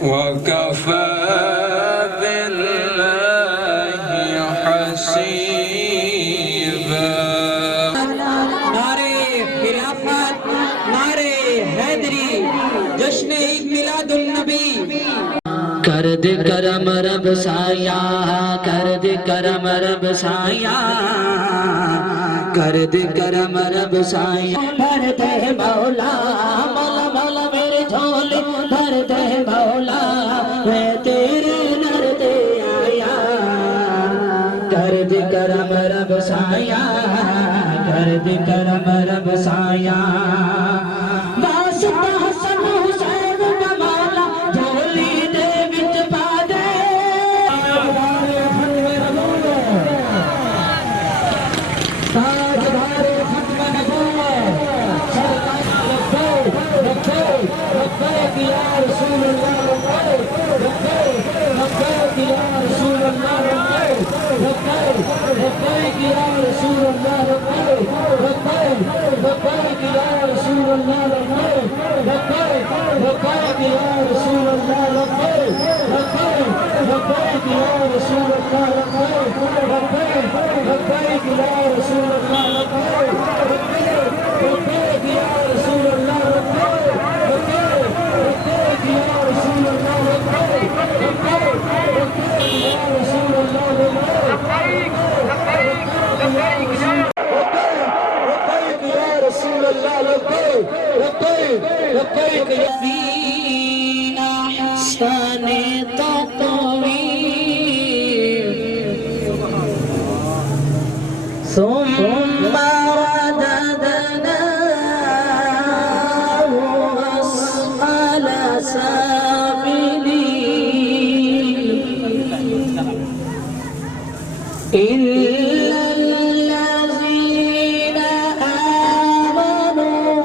وكفى بالله حسيبا. نعرے خلافت، نعرے حیدری، جشن عید میلاد النبی. کر دے کرم رب سایہ، کر دے کرم رب سایہ، کر دے کرم رب سایہ. بھر دے مولا مولا مولا میرے جھولے، بھر دے مولا میں تیرے در دے آیا. کر دے کرم رب سایہ، کر دے کرم رب سایہ. واسطہ حسن حسین دا مولا جھولی دے وچ پا دے. تاجدار ختم نبوت سرکار لبیک لبیک لبیک یا رسول اللہ، لبیک لبیک لبیک یا رسول اللہ، لبیک لبیک لبیک یا رسول اللہ، لبیک لبیک لبیک یا رسول اللہ، لبیک لبیک لبیک یا رسول اللہ، لبیک لبیک لبیک یا رسول اللہ، لبیک لبیک لبیک یا رسول اللہ، لبیک لبیک یا رسول اللہ، لبیک لبیک لبیک یا رسول اللہ، لبیک لبیک لبیک یا رسول اللہ، لبیک لبیک یا رسول اللہ، لبیک لبیک لبیک یا فینا حسن تطویر ثم رددناه أسفل سافلين إلا الذين آمنوا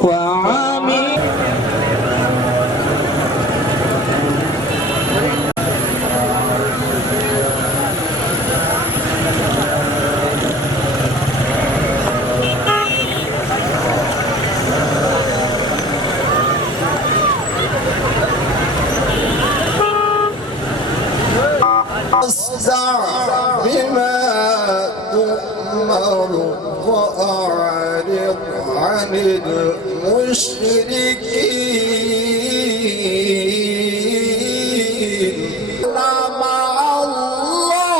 وعملوا. اصدع بما تؤمر وأعرض عن المشركين. مع الله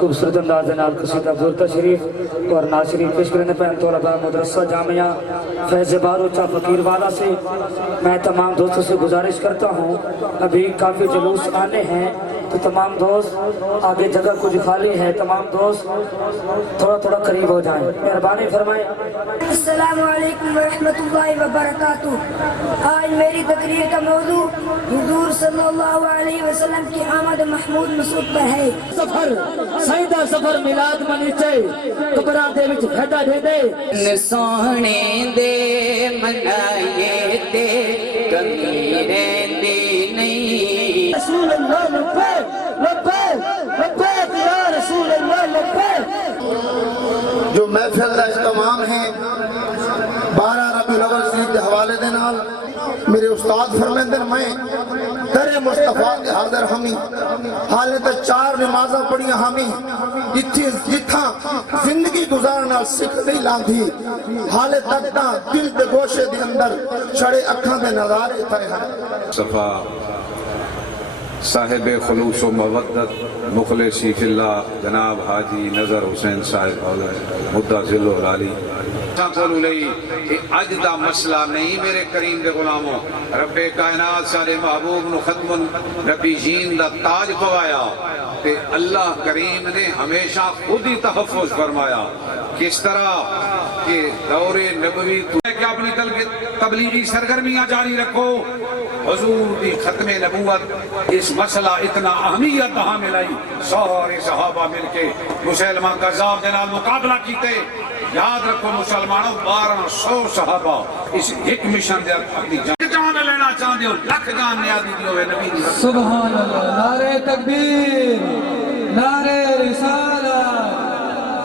خوبصورت انداز نال قصیدہ بولتا شریف اور ناصرین پیش کرنے پہ طلباء مدرسہ جامعہ فیض باروچہ فقیر والا سے میں تمام دوستوں سے گزارش کرتا ہوں، ابھی کافی جلوس آنے ہیں تو تمام دوست آگے جگہ کچھ خالی ہے، تمام دوست تھوڑا تھوڑا قریب ہو جائیں، مہربانی فرمائیں. السلام علیکم ورحمۃ اللہ وبرکاتہ. آج میری تقریر کا موضوع حضور صلی اللہ علیہ وسلم کی آمد محمود مسعود پر ہے. سفر سیدہ سفر میلاد منیچے کبرا دے وچ پھیڈا دے دے سونے دے منائے تے کمی رہندی نہیں. رسول اللہ لبیک لبیک لبیک یا رسول اللہ لبیک. جو محفل کا اہتمام ہے 12 ربیع الاول شریف کے حوالے دے نال میرے استاد فرمیندن میں در مصطفیٰ کے حاضر ہمی حالے تے 4 نمازاں پڑھیاں ہمی جتھاں زندگی گزارنا سکھ نہیں لاندھی حالے تک تاں دل دے گوشے دے اندر چھڑے اکھاں دے نظارے تھے ہیں. صفا صاحب خلوص و مودت مخلصی فی اللہ جناب حاجی نظر حسین صاحب مدہ ذل العالی کھولو لئی کہ اج دا مسئلہ نہیں میرے کریم دے غلاموں. رب کائنات سارے محبوب نو ختم نبی جین دا تاج پوایا تے اللہ کریم نے ہمیشہ خود ہی تحفظ فرمایا. کس طرح کہ دور نبوی تو کہ اپنی تبلیغی سرگرمیاں جاری رکھو. حضور دی ختم نبوت اس مسئلہ اتنا اہمیت حامل آئی. سارے صحابہ مل کے مسلمان کذاب کے نال مقابلہ کیتے. یاد رکھو مسلمانوں 1200 صحابہ اس ایک مشن دے اپنی جان لینا چاہتے ہو لکھ جان نیادی دیو ہے نبی دی. سبحان اللہ. نعرہ تکبیر، نعرہ رسالہ.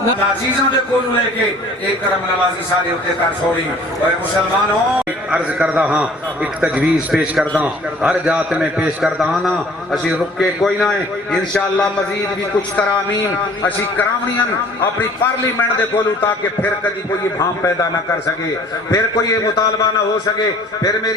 عزیزوں دے کول لے کے ایک کرم نوازی سارے اتنے کر چھوڑی اور مسلمانوں عرض کردہ ہاں ایک تجویز پیش کردہ ہر جات میں پیش کردہ آنا اسی رکے کوئی نہ ہے انشاءاللہ مزید بھی کچھ ترامیم اسی کرامنیاں اپنی پارلیمنٹ دے کولو تاکہ پھر کدی کوئی بھام پیدا نہ کر سکے پھر کوئی یہ مطالبہ نہ ہو سکے پھر میری